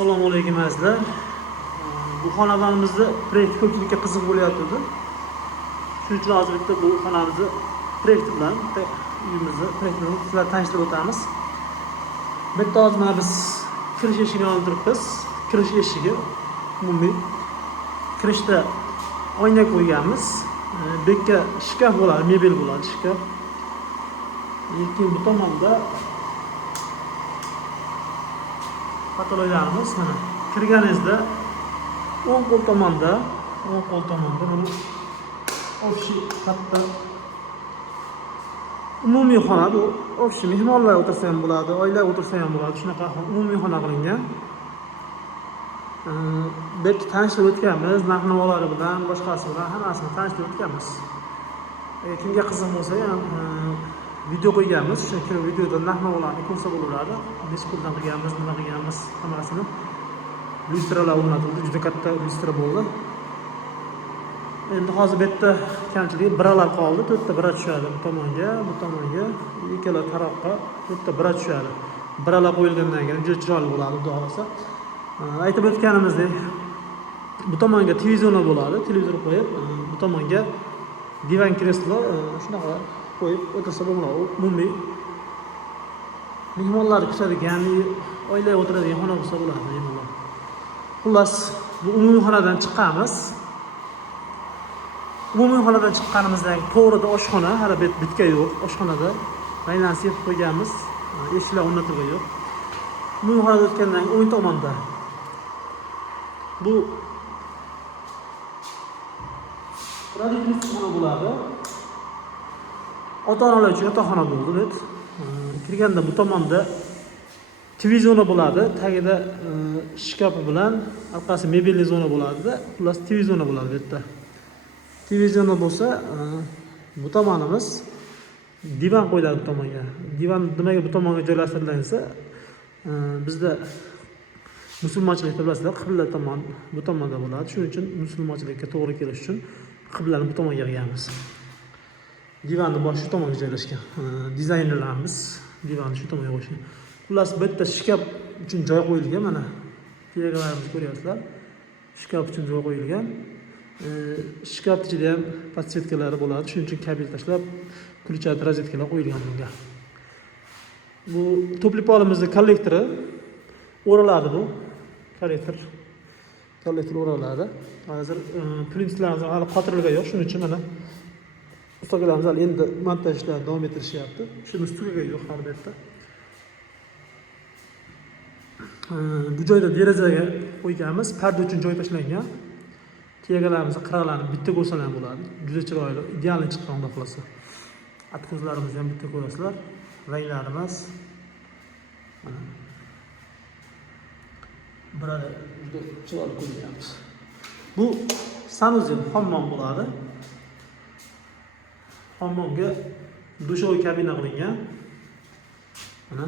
Assalomu alaykum azizlar. Bu xonadonimizni proyekt ko'pchilikka qiziq bo'layotdi. Shuning uchun hozir bitta bu xonamizni proyekti bilan uyimizni proyekti bilan sizlarga tanishtirib o'tamiz. Bitta hozir mana biz kirish eshigini olib turibmiz. Kirish eshigi umumiy kirishda oyna qo'yganmiz. Bekka shkaf bo'ladi, mebel bo'ladi, shkaf. Lekin bu tomonda patologiyalarimiz mana kirganingizda o'ng qo'l tomonda mana ofshi katta umumiy xona. Bu ofshi mehmonlar o'tirsa ham bo'ladi, oila o'tirsa ham bo'ladi. Shunaqa umumiy xona qilingan. Biz tanishtirib o'tganmiz, narx-navolari bilan, boshqasi bilan hammasini tanishtirib o'tganmiz. Kimga qiziq bo'lsa ham video qo'yganmiz. Chunki videoda narx-navolarni ko'rsa bo'laveradi. Necha puldan qilganmiz, nima qilganmiz, hammasini. Lyustralar o'rnatildi, juda katta lyustra bo'ldi. Endi hozir bu yerda kamchiligi biralar qoldi. To'rtta bira tushadi bu tomonga, ikkala tarafga to'rtta bira tushadi. Biralar qo'yilgandan keyin juda chiroyli bo'ladi, xudo xolasa. Aytib o'tganimizdek, bu tomonga televizor bo'ladi. Televizor qo'yib, bu tomonga divan kreslo shunaqa qo'yib o'tirsa bo'ladi. Umumiy mehmonlar kutadigan, oila o'tiradigan xona bo'lsa bo'ladi, mehmonlar. Xullas, bu umumiy xonadan chiqqanimiz. Umumiy xonadan chiqqanimizdan to'g'rida oshxona, hali bitka yo'q. Oshxonada ranglarni sepib qo'yganmiz. Eshiklar o'rnatilgan yo'q. Umumiy xonadan o'tgandan o'ng tomonda bu radiolik xona bo'ladi. Ota-onalar uchun yotoqxona bo'ldi deb. Kirganda bu tomonda televizor bo'ladi. Tagida shkaf bilan orqasi mebelli zona bo'ladi-da. Xullas televizor bo'ladi bu yerda. Televizor bo'lsa, bu tomonimiz divan qo'yiladi bu tomonga. Divan nimaga bu tomonga joylashtirilsa, bizda musulmonchilikda bilasizlar, qibla tomon bu tomonda bo'ladi. Shuning uchun musulmonchilikka to'g'ri kelish uchun qiblani bu tomonga qilganmiz. Divanni boshi shu tomonga joylashgan. Dizaynerlarimiz divanni shu tomonga qo'yishgan. Xullas, bu yerda shkaf uchun joy qo'yilgan, mana telegalarimizni ko'ryapsizlar. Shkaf uchun joy qo'yilgan. Shkaf ichida ham podsvetkalari bo'ladi. Shuning uchun kabel tashlab, ключат rozetkalar qo'yilgan bunga. Bu topli polimizning kollektori o'raladi bu. Kollektor o'raladi. Hozir printerlarimiz hali qotirilgan yo'q, shuning uchun mana ustalarimiz hali endi montaj ishlarini davom ettirishyapti. Ishimiz tugagan yo'q hali bu yerda. Bu joyda derazaga qo'yganmiz, parda uchun joy tashlangan. Tegalarimizni qiralarini bitta ko'rsalar ham bo'ladi. Juda chiroyli, ideal chiqqan xudo xolasa. Atkozlarimizni ham bitta ko'rasizlar. Ranglarimiz mana burada juda chiroyli ko'ryapmiz. Bu sanuzel hammom bo'ladi. Hammomga dushoy kabina qilingan. Mana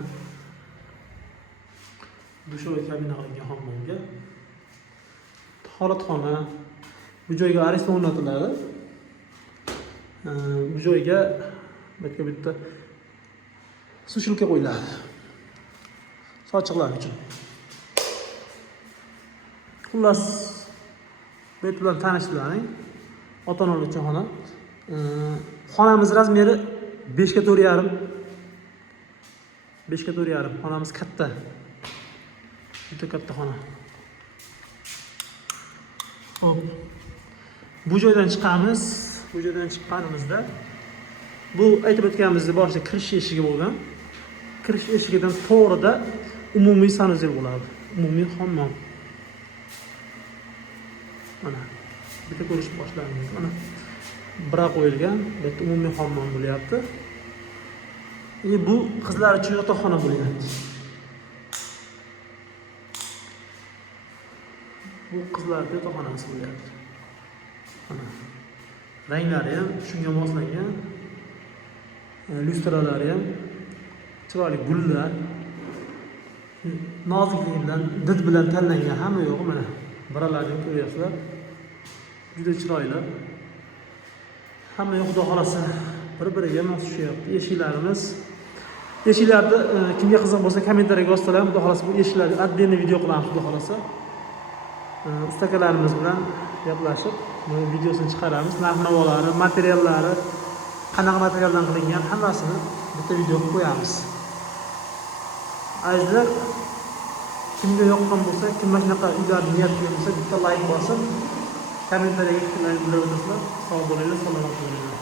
dushoy kabina qilingan hammomga. Holatxona. Bu joyga aresto o'rnatiladi. Bu joyga bitta sushilka qo'yiladi. Sochiqlar uchun. Xullas, bu bilan tanishtilaring. Ota-onalar uchun xona. Xonamiz razmeri 5 ga 4,5. 5 ga 4,5. Xonamiz katta. Juda katta xona. Hop. Bu joydan chiqamiz. Bu joydan chiqqanimizda bu aytib o'tganimizdek boshida kirish eshigi bo'lgan. Kirish eshigidan to'g'rida umumiy sanuzel bo'ladi. Umumiy hammom. Mana bitta ko'rish boshlaymiz. Mana bira qo'yilgan, bu yerda umumiy hammom bo'lyapti. Bu qizlar uchun yotoqxona bo'lyapti. Bu qizlarning yotoqxonasi bo'lyapti. Mana ranglari ham shunga moslangan. Lyustralari ham chiroyli gullar. Nozikligidan, did bilan tanlangan hamma yo'q mana. Biralarni ko'ryapsizlar. Juda chiroyli. Hamma yo'q xudo xolasa bir-biriga mos tushyapti. Eshiklarimiz Eshiklarni kimga qiziq bo'lsa kommentariyaga yozsalar, xudo xolasa bu eshiklarni отдельный video qilamiz xudo xolasa. Ustakalarimiz bilan gaplashib, videosini chiqaramiz. Narx-navolari, materiallari, qanaqa materialdan qilingan hammasini bitta video qilib qo'yamiz. Azizlar, kimga yoqqan bo'lsa, kim mana shunaqa uylarni niyat qilgan bo'lsa, bitta like bosib, kommentariyaga fikrlaringizni bildirib o'tasizlar. Sog' bo'linglar, salomat bo'linglar.